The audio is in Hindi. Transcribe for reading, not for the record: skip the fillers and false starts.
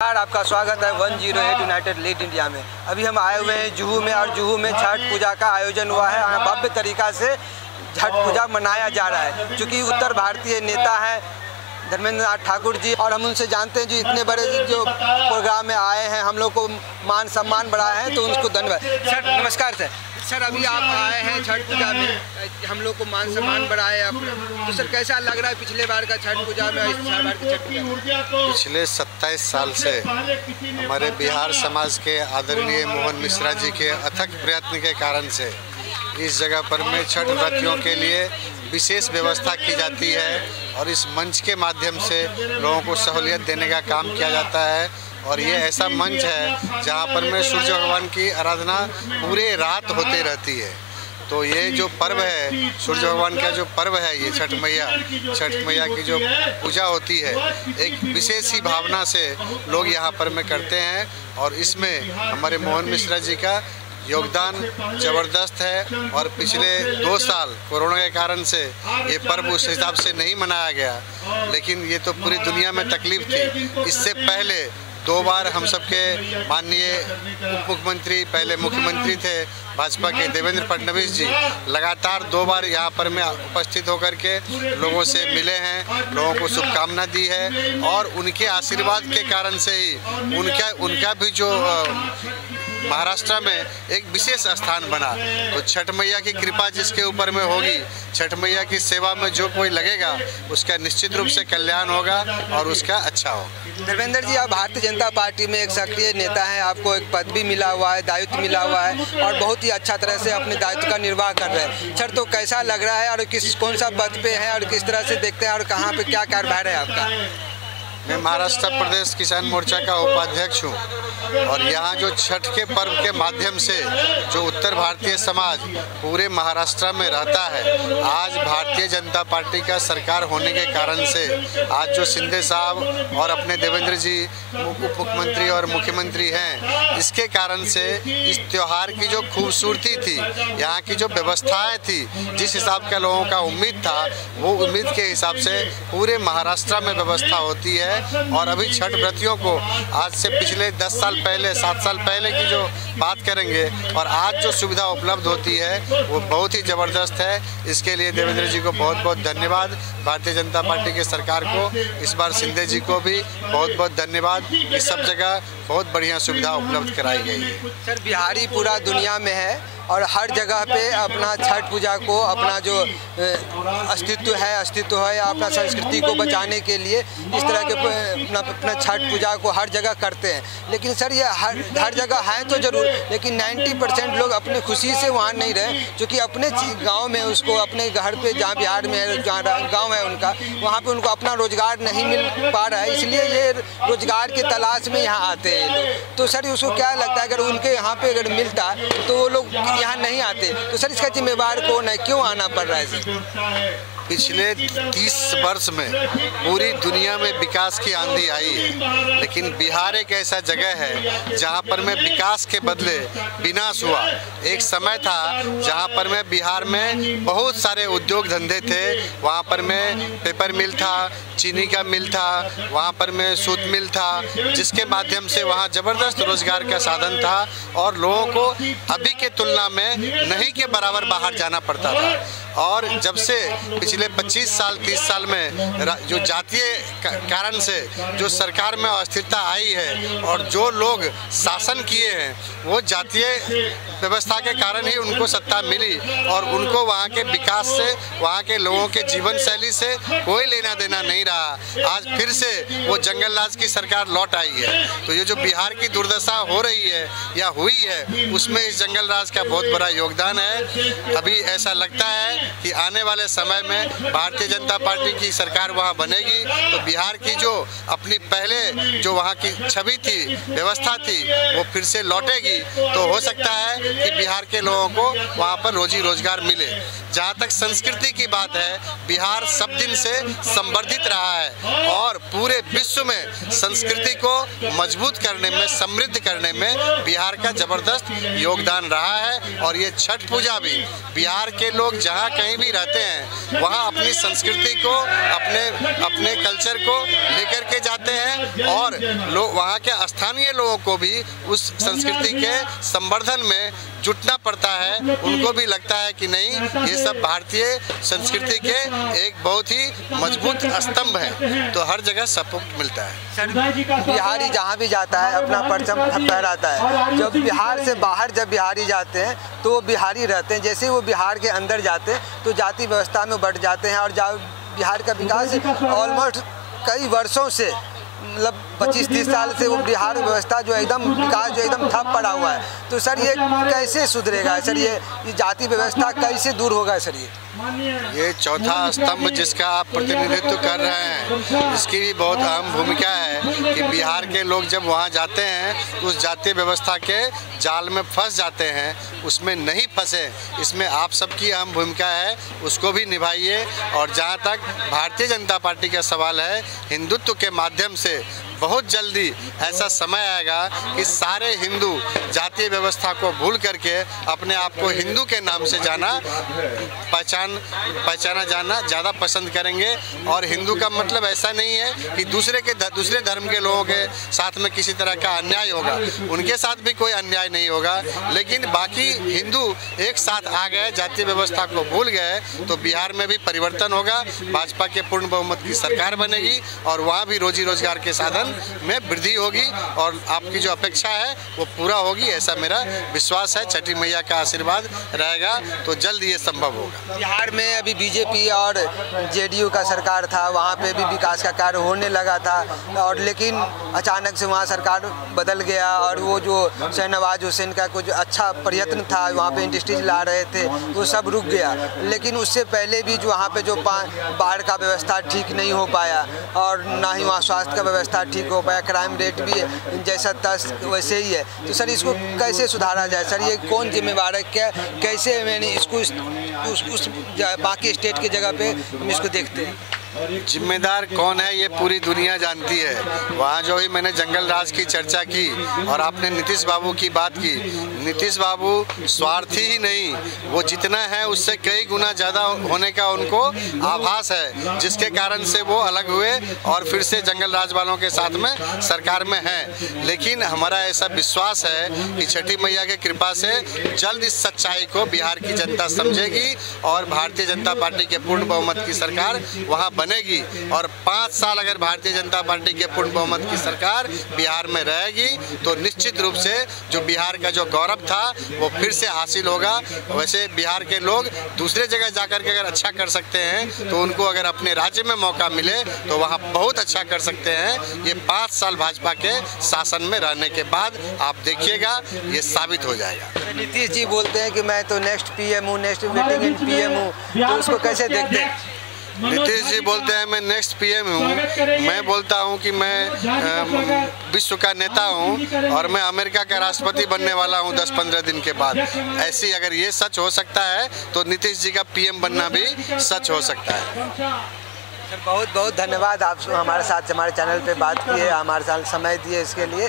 आपका स्वागत है 108 यूनाइटेड लीड इंडिया में। अभी हम आए हुए हैं जुहू में और जुहू में छठ पूजा का आयोजन हुआ है। यहाँ भव्य तरीक़ा से छठ पूजा मनाया जा रहा है। चूँकि उत्तर भारतीय नेता हैं धर्मेंद्र नाथ ठाकुर जी और हम उनसे जानते हैं जो इतने बड़े जो प्रोग्राम में आए हैं, हम लोग को मान सम्मान बढ़ाए हैं, तो उनको धन्यवाद। सर नमस्कार। सर अभी आप आए हैं छठ पूजा में, हम लोग को मान सम्मान बढ़ाए तो सर कैसा लग रहा है पिछले बार का छठ पूजा में, इस बार की छठ पूजा? पिछले 27 साल से हमारे बिहार समाज के आदरणीय मोहन मिश्रा जी के अथक प्रयत्न के कारण से इस जगह पर में छठ व्रतियों के लिए विशेष व्यवस्था की जाती है और इस मंच के माध्यम से लोगों को सहूलियत देने का काम किया जाता है। और ये ऐसा मंच है जहाँ पर में सूर्य भगवान की आराधना पूरे रात होते रहती है। तो ये जो पर्व है, सूर्य भगवान का जो पर्व है, ये छठ मैया की जो पूजा होती है, एक विशेष ही भावना से लोग यहाँ पर में करते हैं। और इसमें हमारे मोहन मिश्रा जी का योगदान ज़बरदस्त है। और पिछले 2 साल कोरोना के कारण से ये पर्व उस हिसाब से नहीं मनाया गया, लेकिन ये तो पूरी दुनिया में तकलीफ थी। इससे पहले 2 बार हम सबके माननीय उप मुख्यमंत्री, पहले मुख्यमंत्री थे भाजपा के देवेंद्र फडणवीस जी, लगातार 2 बार यहाँ पर में उपस्थित होकर के लोगों से मिले हैं, लोगों को शुभकामना दी है। और उनके आशीर्वाद के कारण से ही उनका भी जो महाराष्ट्र में एक विशेष स्थान बना। तो छठ मैया की कृपा जिसके ऊपर में होगी, छठ मैया की सेवा में जो कोई लगेगा उसका निश्चित रूप से कल्याण होगा और उसका अच्छा होगा। धर्मेंद्र जी, आप भारतीय जनता पार्टी में एक सक्रिय नेता हैं, आपको एक पद भी मिला हुआ है, दायित्व मिला हुआ है और बहुत ही अच्छा तरह से अपने दायित्व का निर्वाह कर रहे हैं। सर तो कैसा लग रहा है और कौन सा पद पे है और किस तरह से देखते हैं और कहाँ पे क्या कार्यभार है आपका? मैं महाराष्ट्र प्रदेश किसान मोर्चा का उपाध्यक्ष हूँ और यहाँ जो छठ के पर्व के माध्यम से जो उत्तर भारतीय समाज पूरे महाराष्ट्र में रहता है, आज भारतीय जनता पार्टी का सरकार होने के कारण से आज जो शिंदे साहब और अपने देवेंद्र जी उप मुख्यमंत्री और मुख्यमंत्री हैं, इसके कारण से इस त्यौहार की जो खूबसूरती थी, यहाँ की जो व्यवस्थाएँ थी, जिस हिसाब का लोगों का उम्मीद था, वो उम्मीद के हिसाब से पूरे महाराष्ट्र में व्यवस्था होती है। और अभी छठ व्रतियों को आज से पिछले 10 साल पहले, 7 साल पहले की जो बात करेंगे और आज जो सुविधा उपलब्ध होती है वो बहुत ही ज़बरदस्त है। इसके लिए देवेंद्र जी को बहुत बहुत धन्यवाद, भारतीय जनता पार्टी के सरकार को, इस बार शिंदे जी को भी बहुत बहुत धन्यवाद। इस सब जगह बहुत बढ़िया सुविधा उपलब्ध कराई गई है। सर बिहारी पूरा दुनिया में है और हर जगह पे अपना छठ पूजा को, अपना जो अस्तित्व है या अपना संस्कृति को बचाने के लिए इस तरह के अपना छठ पूजा को हर जगह करते हैं। लेकिन सर ये हर जगह है तो ज़रूर, लेकिन 90% लोग अपनी खुशी से वहाँ नहीं रहे, क्योंकि अपने गांव में उसको, अपने घर पे जहाँ बिहार में है, जहाँ गाँव है उनका, वहाँ पे उनको अपना रोज़गार नहीं मिल पा रहा है, इसलिए ये रोज़गार की तलाश में यहाँ आते हैं लोग। तो सर उसको क्या लगता है अगर उनके यहाँ पे अगर मिलता तो वो लोग यहाँ नहीं आते, तो सर इसका जिम्मेवार कौन है, क्यों आना पड़ रहा है सर? पिछले 30 वर्ष में पूरी दुनिया में विकास की आंधी आई है, लेकिन बिहार एक ऐसा जगह है जहां पर में विकास के बदले विनाश हुआ। एक समय था जहां पर में बिहार में बहुत सारे उद्योग धंधे थे, वहां पर में पेपर मिल था, चीनी का मिल था, वहां पर में सूत मिल था, जिसके माध्यम से वहां ज़बरदस्त रोजगार का साधन था और लोगों को अभी के तुलना में नहीं के बराबर बाहर जाना पड़ता था। और जब से पिछले 25 साल 30 साल में जो जातीय कारण से जो सरकार में अस्थिरता आई है और जो लोग शासन किए हैं, वो जातीय व्यवस्था के कारण ही उनको सत्ता मिली और उनको वहाँ के विकास से, वहाँ के लोगों के जीवन शैली से कोई लेना देना नहीं रहा। आज फिर से वो जंगल राज की सरकार लौट आई है। तो ये जो बिहार की दुर्दशा हो रही है या हुई है, उसमें इस जंगल राज का बहुत बड़ा योगदान है। अभी ऐसा लगता है कि आने वाले समय में भारतीय जनता पार्टी की सरकार वहां बनेगी तो बिहार की जो अपनी पहले जो वहां की छवि थी, व्यवस्था थी, वो फिर से लौटेगी। तो हो सकता है कि बिहार के लोगों को वहां पर रोजी रोजगार मिले। जहां तक संस्कृति की बात है, बिहार सब दिन से संवर्धित रहा रहा है और पूरे विश्व में संस्कृति को मजबूत करने में, समृद्ध करने में बिहार का जबरदस्त योगदान रहा है। और ये छठ पूजा भी बिहार के लोग जहाँ कहीं भी रहते हैं वहाँ अपनी संस्कृति को, अपने कल्चर को लेकर के जाते हैं और लोग वहाँ के स्थानीय लोगों को भी उस संस्कृति के संवर्धन में जुटना पड़ता है। उनको भी लगता है कि नहीं, ये सब भारतीय संस्कृति के एक बहुत ही मजबूत स्तंभ है, तो हर जगह सपोर्ट मिलता है। बिहारी जहाँ भी जाता है अपना परचम फहराता है। जब बिहार से बाहर जब बिहारी जाते हैं तो वो बिहारी रहते हैं, जैसे वो बिहार के अंदर जाते हैं तो जाति व्यवस्था में बढ़ जाते हैं। और बिहार का विकास ऑलमोस्ट कई वर्षों से, मतलब 25-30 साल से वो बिहार व्यवस्था जो एकदम विकास जो एकदम ठप पड़ा हुआ है। तो सर ये कैसे सुधरेगा सर, ये जाति व्यवस्था कैसे दूर होगा सर? ये चौथा स्तंभ जिसका आप प्रतिनिधित्व कर रहे हैं, इसकी भी बहुत अहम भूमिका है कि बिहार के लोग जब वहाँ जाते हैं उस जातीय व्यवस्था के जाल में फंस जाते हैं, उसमें नहीं फंसे। इसमें आप सबकी अहम भूमिका है, उसको भी निभाइए। और जहाँ तक भारतीय जनता पार्टी का सवाल है, हिंदुत्व के माध्यम से बहुत जल्दी ऐसा समय आएगा कि सारे हिंदू जातीय व्यवस्था को भूल करके अपने आप को हिंदू के नाम से पहचाना जाना ज़्यादा पसंद करेंगे। और हिंदू का मतलब ऐसा नहीं है कि दूसरे धर्म के लोगों के साथ में किसी तरह का अन्याय होगा, उनके साथ भी कोई अन्याय नहीं होगा। लेकिन बाकी हिंदू एक साथ आ गए, जातीय व्यवस्था को भूल गए, तो बिहार में भी परिवर्तन होगा, भाजपा के पूर्ण बहुमत की सरकार बनेगी और वहाँ भी रोजी रोजगार के साधन में वृद्धि होगी और आपकी जो अपेक्षा है वो पूरा होगी, ऐसा मेरा विश्वास है। छठी मैया का आशीर्वाद रहेगा तो जल्द ये संभव होगा। बिहार में अभी बीजेपी और जेडीयू का सरकार था, वहाँ पे भी विकास का कार्य होने लगा था, और लेकिन अचानक से वहाँ सरकार बदल गया और वो जो शहनवाज हुसैन का कुछ अच्छा प्रयत्न था, वहाँ पे इंडस्ट्रीज ला रहे थे, वो सब रुक गया। लेकिन उससे पहले भी जो वहाँ पे जो बाढ़ का व्यवस्था ठीक नहीं हो पाया और ना ही वहाँ स्वास्थ्य का व्यवस्था ठीक हो पाया, क्राइम रेट भी जैसा था वैसे ही है। तो सर इसको कैसे सुधारा जाए सर, ये कौन जिम्मेवार है, कैसे मैंने इसको उस बाकी स्टेट की जगह पे हम इसको देखते हैं? जिम्मेदार कौन है ये पूरी दुनिया जानती है। वहाँ जो ही मैंने जंगल राज की चर्चा की और आपने नीतीश बाबू की बात की, नीतीश बाबू स्वार्थी ही नहीं, वो जितना है उससे कई गुना ज़्यादा होने का उनको आभास है, जिसके कारण से वो अलग हुए और फिर से जंगल राज वालों के साथ में सरकार में हैं। लेकिन हमारा ऐसा विश्वास है कि छठी मैया की कृपा से जल्द इस सच्चाई को बिहार की जनता समझेगी और भारतीय जनता पार्टी के पूर्ण बहुमत की सरकार वहाँ बनेगी। और 5 साल अगर भारतीय जनता पार्टी के पूर्ण बहुमत की सरकार बिहार में रहेगी तो निश्चित रूप से जो बिहार का जो गौरव था वो फिर से हासिल होगा। वैसे बिहार के लोग दूसरे जगह जाकर के अगर अच्छा कर सकते हैं तो उनको अगर अपने राज्य में मौका मिले तो वहाँ बहुत अच्छा कर सकते हैं। ये 5 साल भाजपा के शासन में रहने के बाद आप देखिएगा ये साबित हो जाएगा। नीतीश जी बोलते हैं कि मैं तो नेक्स्ट पीएम हूँ, नेक्स्ट मीटिंग इन पीएम हूँ, तो उसको कैसे देखते हैं? नीतीश जी बोलते हैं मैं नेक्स्ट पीएम हूँ, मैं बोलता हूँ कि मैं विश्व का नेता हूँ और मैं अमेरिका का राष्ट्रपति बनने वाला हूँ 10-15 दिन के बाद। ऐसी अगर ये सच हो सकता है तो नीतीश जी का पीएम बनना भी सच हो सकता है। सर बहुत बहुत धन्यवाद, आप हमारे साथ हमारे चैनल पे बात किए, हमारे साथ समय दिए इसके लिए।